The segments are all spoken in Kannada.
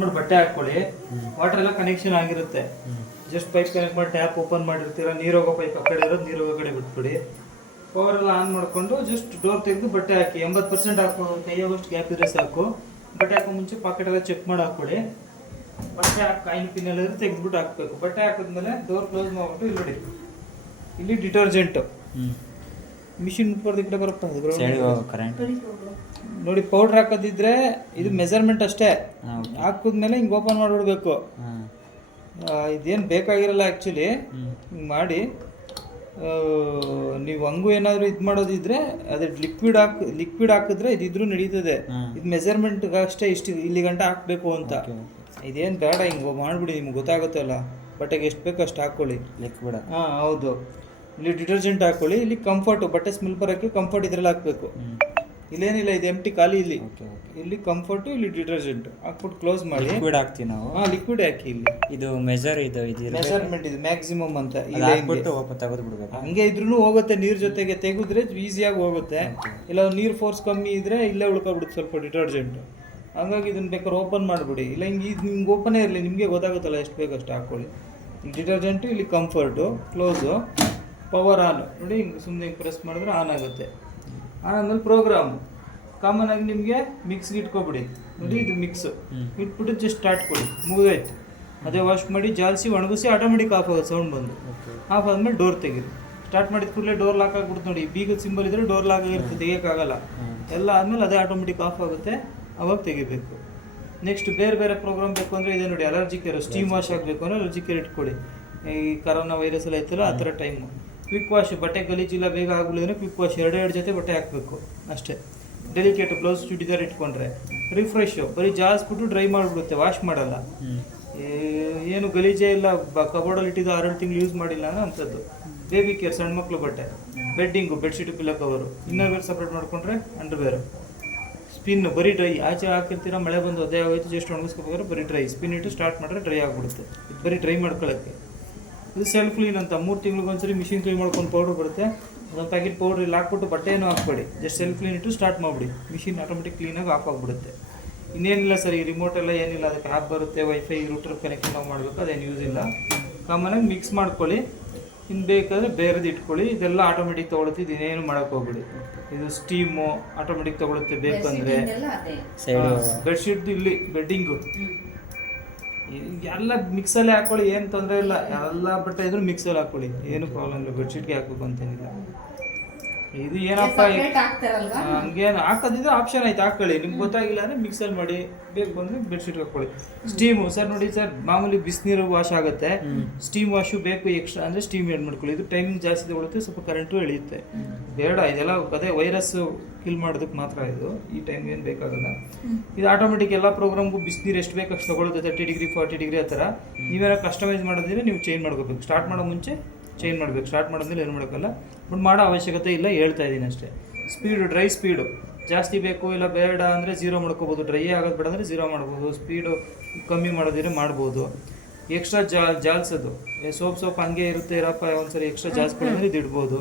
ನೋಡಿ ಬಟ್ಟೆ ಹಾಕೊಳ್ಳಿ, ವಾಟರ್ ಎಲ್ಲ ಕನೆಕ್ಷನ್ ಆಗಿರುತ್ತೆ. ಜಸ್ಟ್ ಪೈಪ್ ಕನೆಕ್ಟ್ ಮಾಡಿ ಟ್ಯಾಪ್ ಓಪನ್ ಮಾಡಿರ್ತೀರ, ನೀರು ಹೋಗೋ ಪೈಪ್ ಆ ಕಡೆ ಇರೋದು ನೀರು ಹೋಗೋ ಕಡೆ ಬಿಟ್ಬಿಡಿ. ಪವರ್ ಎಲ್ಲ ಆನ್ ಮಾಡಿಕೊಂಡು ಜಸ್ಟ್ ಡೋರ್ ತೆಗೆದು ಬಟ್ಟೆ ಹಾಕಿ. 80% ಹಾಕೋ, ಕೈ ಆಗೋಷ್ಟು ಗ್ಯಾಪ್ ಇದ್ರೆ ಸಾಕು. ಬಟ್ಟೆ ಹಾಕೋ ಮುಂಚೆ ಪಾಕೆಟ್ ಎಲ್ಲ ಚೆಕ್ ಮಾಡಿ ಹಾಕೊಳ್ಳಿ. ಬಟ್ಟೆ ಕಾಯಿನ ಪಿನ್ನೆಲ್ಲ ತೆಗೆದ್ಬಿಟ್ಟು ಹಾಕಬೇಕು. ಬಟ್ಟೆ ಹಾಕಿದ್ಮೇಲೆ ಡೋರ್ ಕ್ಲೋಸ್ ಮಾಡ್ಬಿಟ್ಟು ಇಲ್ಲಿ ನೋಡಿ, ಇಲ್ಲಿ ಡಿಟರ್ಜೆಂಟ್ ಮಿಷಿನ್ ಮುಟ್ಬಾರ್ದು, ಈ ಕಡೆ ಬರುತ್ತೆ ನೋಡಿ. ಪೌಡ್ರ್ ಹಾಕೋದಿದ್ರೆ ಇದು ಮೆಜರ್ಮೆಂಟ್ ಅಷ್ಟೇ. ಹಾಕಿದ್ಮೇಲೆ ಹಿಂಗೆ ಓಪನ್ ಮಾಡಿಬಿಡ್ಬೇಕು. ಇದೇನು ಬೇಕಾಗಿರಲ್ಲ ಆ್ಯಕ್ಚುಲಿ. ಹಿಂಗೆ ಮಾಡಿ ನೀವು ಹಂಗೂ ಏನಾದರೂ ಇದು ಮಾಡೋದಿದ್ರೆ ಅದೇ ಲಿಕ್ವಿಡ್ ಹಾಕಿದ್ರೆ ಇದಿದ್ರೂ ನಡೀತದೆ. ಇದು ಮೆಜರ್ಮೆಂಟ್ಗೆ ಅಷ್ಟೇ, ಇಷ್ಟು ಇಲ್ಲಿ ಗಂಟೆ ಹಾಕಬೇಕು ಅಂತ. ಇದೇನು ಬೇಡ, ಹಿಂಗೆ ಮಾಡಿಬಿಡಿ, ನಿಮ್ಗೆ ಗೊತ್ತಾಗುತ್ತಲ್ಲ. ಬಟ್ಟೆಗೆ ಎಷ್ಟು ಬೇಕು ಅಷ್ಟು ಹಾಕ್ಕೊಳ್ಳಿ ಲಿಕ್ವಿಡ್. ಹಾಂ ಹೌದು. ಇಲ್ಲಿ ಡಿಟರ್ಜೆಂಟ್ ಹಾಕ್ಕೊಳ್ಳಿ. ಇಲ್ಲಿ ಕಂಫರ್ಟು, ಬಟ್ಟೆ ಸ್ಮೆಲ್ ಬರೋಕ್ಕೆ ಕಂಫರ್ಟ್ ಇದ್ರಲ್ಲಿ ಹಾಕಬೇಕು. ಇಲ್ಲೇನಿಲ್ಲ, ಇದು ಎಂಟಿ ಖಾಲಿ. ಇಲ್ಲಿ ಕಂಫರ್ಟು, ಇಲ್ಲಿ ಡಿಟರ್ಜೆಂಟ್ ಹಾಕ್ಬಿಟ್ಟು ಕ್ಲೋಸ್ ಮಾಡಿ. ಲಿಕ್ವಿಡ್ ಹಾಕ್ತೀವಿ ನಾವು. ಹಾಂ ಲಿಕ್ವಿಡ್ ಹಾಕಿ. ಇಲ್ಲಿ ಇದು ಮೆಜರ್ಮೆಂಟ್, ಇದು ಮ್ಯಾಕ್ಸಿಮಮ್ ಅಂತ. ತೆಗೆದು ಬಿಡ್ಬೇಕು. ಹಂಗೆ ಇದ್ರೂ ಹೋಗುತ್ತೆ, ನೀರು ಜೊತೆಗೆ ತೆಗೆದ್ರೆ ಈಸಿಯಾಗಿ ಹೋಗುತ್ತೆ. ಇಲ್ಲ ನೀರು ಫೋರ್ಸ್ ಕಮ್ಮಿ ಇದ್ರೆ ಇಲ್ಲೇ ಉಳ್ಕೊಬಿಡುತ್ತೆ ಸ್ವಲ್ಪ ಡಿಟರ್ಜೆಂಟ್. ಹಂಗಾಗಿ ಇದನ್ನ ಬೇಕಾದ್ರೆ ಓಪನ್ ಮಾಡಿಬಿಡಿ. ಇಲ್ಲ ಹಿಂಗೆ ಓಪನೇ ಇರಲಿ, ನಿಮಗೆ ಗೊತ್ತಾಗುತ್ತಲ್ಲ ಎಷ್ಟು ಬೇಕು ಅಷ್ಟು ಹಾಕ್ಕೊಳ್ಳಿ. ಇಲ್ಲಿ ಡಿಟರ್ಜೆಂಟು, ಇಲ್ಲಿ ಕಂಫರ್ಟು, ಕ್ಲೋಸು, ಪವರ್ ಆನ್ ನೋಡಿ. ಹಿಂಗೆ ಸುಮ್ಮನೆ ಪ್ರೆಸ್ ಮಾಡಿದ್ರೆ ಆನ್ ಆಗುತ್ತೆ. ಆಮೇಲೆ ಪ್ರೋಗ್ರಾಮು ಕಾಮನ್ ಆಗಿ ನಿಮಗೆ ಮಿಕ್ಸ್ಗೆ ಇಟ್ಕೊಬಿಡಿ. ನೋಡಿ ಇದು ಮಿಕ್ಸು ಇಟ್ಬಿಟ್ಟು ಜಸ್ಟ್ ಸ್ಟಾರ್ಟ್ ಕೊಡಿ, ಮುಗಿದಾಯ್ತು. ಅದೇ ವಾಶ್ ಮಾಡಿ ಜಾಲಿಸಿ ಒಣಗಿಸಿ ಆಟೋಮೆಟಿಕ್ ಆಫ್ ಆಗುತ್ತೆ. ಸೌಂಡ್ ಬಂದು ಆಫ್ ಆದಮೇಲೆ ಡೋರ್ ತೆಗೀರಿ. ಸ್ಟಾರ್ಟ್ ಮಾಡಿದ ಕೂಡಲೇ ಡೋರ್ ಲಾಕ್ ಆಗಿಬಿಡುತ್ತೆ ನೋಡಿ. ಬೀಗದ ಸಿಂಬಲ್ ಇದ್ದರೆ ಡೋರ್ ಲಾಕ್ ಆಗಿರುತ್ತೆ, ತೆಗಿಯೋಕ್ಕಾಗಲ್ಲ. ಎಲ್ಲ ಆದಮೇಲೆ ಅದೇ ಆಟೋಮೆಟಿಕ್ ಆಫ್ ಆಗುತ್ತೆ, ಅವಾಗ ತೆಗಿಬೇಕು. ನೆಕ್ಸ್ಟ್ ಬೇರೆ ಪ್ರೋಗ್ರಾಮ್ ಬೇಕು ಅಂದರೆ ಇದೆ ನೋಡಿ, ಅಲರ್ಜಿ ಕೇರ್. ಸ್ಟೀಮ್ ವಾಶ್ ಆಗಬೇಕು ಅಂದರೆ ಅಲರ್ಜಿ ಕೇರ್ ಇಟ್ಕೊಳ್ಳಿ. ಈ ಕರೋನಾ ವೈರಸ್ ಎಲ್ಲ ಐತಲ್ಲ ಆ ಥರ ಟೈಮು. ಕ್ವಿಕ್ ವಾಶ್, ಬಟ್ಟೆ ಗಲೀಜಿಲ್ಲ ಬೇಗ ಆಗಲಿದ್ರೆ ಕ್ವಿಕ್ ವಾಶ್ 2 ಜೊತೆ ಬಟ್ಟೆ ಹಾಕಬೇಕು ಅಷ್ಟೇ. ಡೆಲಿಕೇಟ್ ಬ್ಲೌಸ್ ಚೂಡಿದಾರ್ ಇಟ್ಕೊಂಡ್ರೆ ರಿಫ್ರೆಶು ಬರೀ ಜಾಸ್ಬಿಟ್ಟು ಡ್ರೈ ಮಾಡಿಬಿಡುತ್ತೆ, ವಾಶ್ ಮಾಡಲ್ಲ. ಏನು ಗಲೀಜೇ ಇಲ್ಲ, ಕಬೋರ್ಡಲ್ಲಿ ಇಟ್ಟಿದ್ದು 6 ತಿಂಗಳು ಯೂಸ್ ಮಾಡಿಲ್ಲ ಅನ್ನೋ ಅಂಥದ್ದು. ಬೇಬಿ ಕೇರ್, ಸಣ್ಣ ಮಕ್ಕಳು ಬಟ್ಟೆ, bedding, bedsheet, pillow cover, inner wear separate ಮಾಡ್ಕೊಂಡ್ರೆ ಅಂಡರ್ ವೇರು. ಸ್ಪಿನ್ ಬರೀ ಡ್ರೈ, ಆಚೆ ಹಾಕಿರ್ತೀರ, ಮಳೆ ಬಂದು ಒದ್ದೆ ಆಗೋಯ್ತು, ಜಸ್ಟ್ ಒಣಗಿಸ್ಕೋಬೇಕಾದ್ರೆ ಬರೀ ಡ್ರೈ. ಸ್ಪಿನ್ ಇಟ್ಟು ಸ್ಟಾರ್ಟ್ ಮಾಡಿದ್ರೆ ಡ್ರೈ ಆಗಿಬಿಡುತ್ತೆ. ಇದು ಬರೀ ಡ್ರೈ ಮಾಡ್ಕೊಳ್ಳೋಕ್ಕೆ. ಇದು ಸೆಲ್ಫ್ ಕ್ಲೀನ್ ಅಂತ 3 ತಿಂಗಳಿಗೊಂದ್ಸರಿ ಮಿಷಿನ್ ಕ್ಲೀನ್ ಮಾಡ್ಕೊಂಡು ಪೌಡ್ರ್ ಬರುತ್ತೆ. ಅದೊಂದು ಪ್ಯಾಕೆಟ್ ಪೌಡ್ರ್ ಇಲ್ಲಿ ಹಾಕ್ಬಿಟ್ಟು ಬಟ್ಟೆನೂ ಹಾಕ್ಬೇಡಿ, ಜಸ್ಟ್ ಸೆಲ್ಫ್ ಕ್ಲೀನ್ ಇಟ್ಟು ಸ್ಟಾರ್ಟ್ ಮಾಡಿಬಿಡಿ. ಮಿಷಿನ್ ಆಟೋಮೆಟಿಕ್ ಕ್ಲೀನಾಗಿ ಆಫ್ ಆಗಿಬಿಡುತ್ತೆ. ಇನ್ನೇನಿಲ್ಲ ಸರ್, ಈ ರಿಮೋಟ್ ಎಲ್ಲ ಏನಿಲ್ಲ, ಅದಕ್ಕೆ ಆ್ಯಪ್ ಬರುತ್ತೆ, ವೈಫೈ ರೂಟರ್ ಕನೆಕ್ಷನ್ ನಾವು ಮಾಡಬೇಕು, ಅದೇನು ಯೂಸ್ ಇಲ್ಲ. ಕಾಮನಾಗಿ ಮಿಕ್ಸ್ ಮಾಡ್ಕೊಳ್ಳಿ. ಇನ್ನು ಬೇಕಾದರೆ ಬೇರೆದು ಇಟ್ಕೊಳ್ಳಿ. ಇದೆಲ್ಲ ಆಟೋಮೆಟಿಕ್ ತೊಗೊಳುತ್ತೆ, ಇದೇನು ಮಾಡೋಕ್ಕೆ ಹೋಗ್ಬಿಡಿ. ಇದು ಸ್ಟೀಮು ಆಟೋಮೆಟಿಕ್ ತೊಗೊಳುತ್ತೆ ಬೇಕಂದರೆ. ಬೆಡ್ಶೀಟ್ದು ಇಲ್ಲಿ ಬೆಡ್ಡಿಂಗು ಎಲ್ಲ ಮಿಕ್ಸಲ್ಲೇ ಹಾಕ್ಕೊಳ್ಳಿ, ಏನು ತೊಂದರೆ ಇಲ್ಲ. ಎಲ್ಲ ಬಟ್ಟೆ ಇದ್ರೂ ಮಿಕ್ಸಲ್ಲಿ ಹಾಕ್ಕೊಳ್ಳಿ, ಏನು ಪ್ರಾಬ್ಲಮ್ ಇಲ್ಲ. ಬೆಡ್ಶೀಟ್ಗೆ ಹಾಕ್ಬೇಕು ಅಂತೇನಿಲ್ಲ. ಇದು ಏನಪ್ಪ ಹಂಗೇನು ಹಾಕೋದಿದ್ರೆ ಆಪ್ಷನ್ ಆಯ್ತು, ಹಾಕ್ಕೊಳ್ಳಿ. ನಿಮ್ಗೆ ಗೊತ್ತಾಗಿಲ್ಲ ಅಂದರೆ ಮಿಕ್ಸಲ್ಲಿ ಮಾಡಿ, ಬೇಕು ಅಂದರೆ ಬೆಡ್ಶೀಟ್ಗೆ ಹಾಕ್ಕೊಳ್ಳಿ. ಸ್ಟೀಮು ಸರ್ ನೋಡಿ ಸರ್, ಮಾಮೂಲಿ ಬಿಸಿನೀರು ವಾಶ್ ಆಗುತ್ತೆ. ಸ್ಟೀಮ್ ವಾಶು ಬೇಕು ಎಕ್ಸ್ಟ್ರಾ ಅಂದರೆ ಸ್ಟೀಮ್ ಆ್ಯಡ್ ಮಾಡ್ಕೊಳ್ಳಿ. ಇದು ಟೈಮಿಂಗ್ ಜಾಸ್ತಿ ತಗೊಳುತ್ತೆ, ಸ್ವಲ್ಪ ಕರೆಂಟು ಎಳೆಯುತ್ತೆ. ಬೇಡ, ಇದೆಲ್ಲ ಅದೇ ವೈರಸ್ಸು ಕಿಲ್ ಮಾಡೋದಕ್ಕೆ ಮಾತ್ರ ಇದು. ಈ ಟೈಮ್ಗೆ ಏನು ಬೇಕಾಗಲ್ಲ. ಇದು ಆಟೋಮೆಟಿಕ್ ಎಲ್ಲ ಪ್ರೋಗ್ರಾಮ್ಗೂ ಬಿಸಿನೀರು ಎಷ್ಟು ಬೇಕು ಅಷ್ಟು ತಗೊಳುತ್ತೆ, 30 ಡಿಗ್ರಿ 40 ಡಿಗ್ರಿ ಆ ಥರ. ನೀವೇನೋ ಕಸ್ಟಮೈಸ್ ಮಾಡೋದಿದ್ರೆ ನೀವು ಚೇಂಜ್ ಮಾಡ್ಕೋಬೇಕು. ಸ್ಟಾರ್ಟ್ ಮಾಡೋ ಮುಂಚೆ ಚೇಂಜ್ ಮಾಡಬೇಕು, ಸ್ಟಾರ್ಟ್ ಮಾಡೋದ್ಮೇಲೆ ಏನು ಮಾಡೋಕ್ಕಲ್ಲ. ಬಟ್ ಮಾಡೋ ಅವಶ್ಯಕತೆ ಇಲ್ಲ, ಹೇಳ್ತಾ ಇದ್ದೀನಿ ಅಷ್ಟೇ. ಸ್ಪೀಡು, ಡ್ರೈ ಸ್ಪೀಡು ಜಾಸ್ತಿ ಬೇಕು, ಇಲ್ಲ ಬೇಡ ಅಂದರೆ 0 ಮಾಡ್ಕೋಬೋದು. ಡ್ರೈ ಆಗೋದು ಬೇಡ ಅಂದರೆ 0 ಮಾಡ್ಬೋದು. ಸ್ಪೀಡು ಕಮ್ಮಿ ಮಾಡೋದಿದ್ರೆ ಮಾಡ್ಬೋದು. ಎಕ್ಸ್ಟ್ರಾ ಜಾಲ್ಸೋದು, ಸೋಪ್ ಹಂಗೆ ಇರುತ್ತೆ ಇರಪ್ಪ, ಒಂದ್ಸರಿ ಎಕ್ಸ್ಟ್ರಾ ಜಾಲ್ಸ್ಕೊಂಡ್ರೆ ಇದು ಇಡ್ಬೋದು.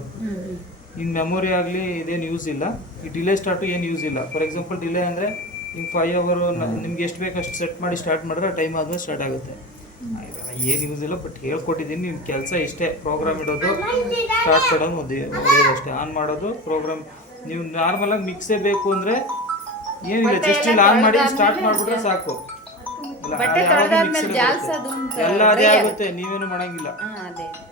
ಇನ್ನು ಮೆಮೊರಿ ಆಗಲಿ ಇದೇನು ಯೂಸ್ ಇಲ್ಲ. ಈ ಡಿಲೇ ಸ್ಟಾರ್ಟು ಏನು ಯೂಸ್ ಇಲ್ಲ. ಫಾರ್ ಎಕ್ಸಾಂಪಲ್ ಡಿಲೇ ಅಂದರೆ ಹಿಂಗೆ 5 hour ನಿಮ್ಗೆ ಎಷ್ಟು ಬೇಕು ಅಷ್ಟು ಸೆಟ್ ಮಾಡಿ ಸ್ಟಾರ್ಟ್ ಮಾಡಿದ್ರೆ ಟೈಮ್ ಆದಮೇಲೆ ಸ್ಟಾರ್ಟ್ ಆಗುತ್ತೆ. ಏನು ಯೂಸ್ ಇಲ್ಲ, ಬಟ್ ಹೇಳ್ಕೊಟ್ಟಿದ್ದೀನಿ. ನಿಮ್ಮ ಕೆಲಸ ಇಷ್ಟೇ, ಪ್ರೋಗ್ರಾಮ್ ಇಡೋದು, ಸ್ಟಾರ್ಟ್ ಕೊಡೋದು ಅಷ್ಟೇ. ಆನ್ ಮಾಡೋದು ಪ್ರೋಗ್ರಾಮ್. ನೀವು ನಾರ್ಮಲಾಗಿ ಮಿಕ್ಸೇ ಬೇಕು ಅಂದರೆ ಏನಿಲ್ಲ, ಜಸ್ಟ್ ಇಲ್ಲಿ ಆನ್ ಮಾಡಿ ಸ್ಟಾರ್ಟ್ ಮಾಡಿಬಿಟ್ರೆ ಸಾಕು. ಎಲ್ಲ ಅದೇ ಆಗುತ್ತೆ, ನೀವೇನು ಮಾಡಂಗಿಲ್ಲ.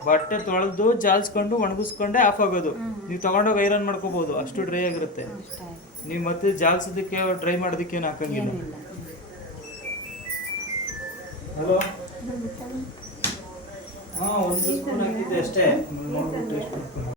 ಬಟ್ಟೆ ತೊಳೆದು ಜಾಲ್ಸ್ಕೊಂಡು ಒಣಗಿಸ್ಕೊಂಡೆ ಆಫ್ ಆಗೋದು. ನೀವು ತಗೊಂಡೋಗಿ ಐರನ್ ಮಾಡ್ಕೋಬಹುದು, ಅಷ್ಟು ಡ್ರೈ ಆಗಿರುತ್ತೆ. ನೀವು ಮತ್ತೆ ಜಾಲ್ಸೋದಕ್ಕೆ ಡ್ರೈ ಮಾಡೋದಕ್ಕೆ ಏನು ಹಾಕಂಗಿಲ್ಲ. ಹಲೋ, ಹಾಂ, 1 ಸ್ಪೂನ್ ಹಾಕಿದ್ದೆ ಅಷ್ಟೇ, ನೋಡ್ಬಿಟ್ಟು ಎಷ್ಟು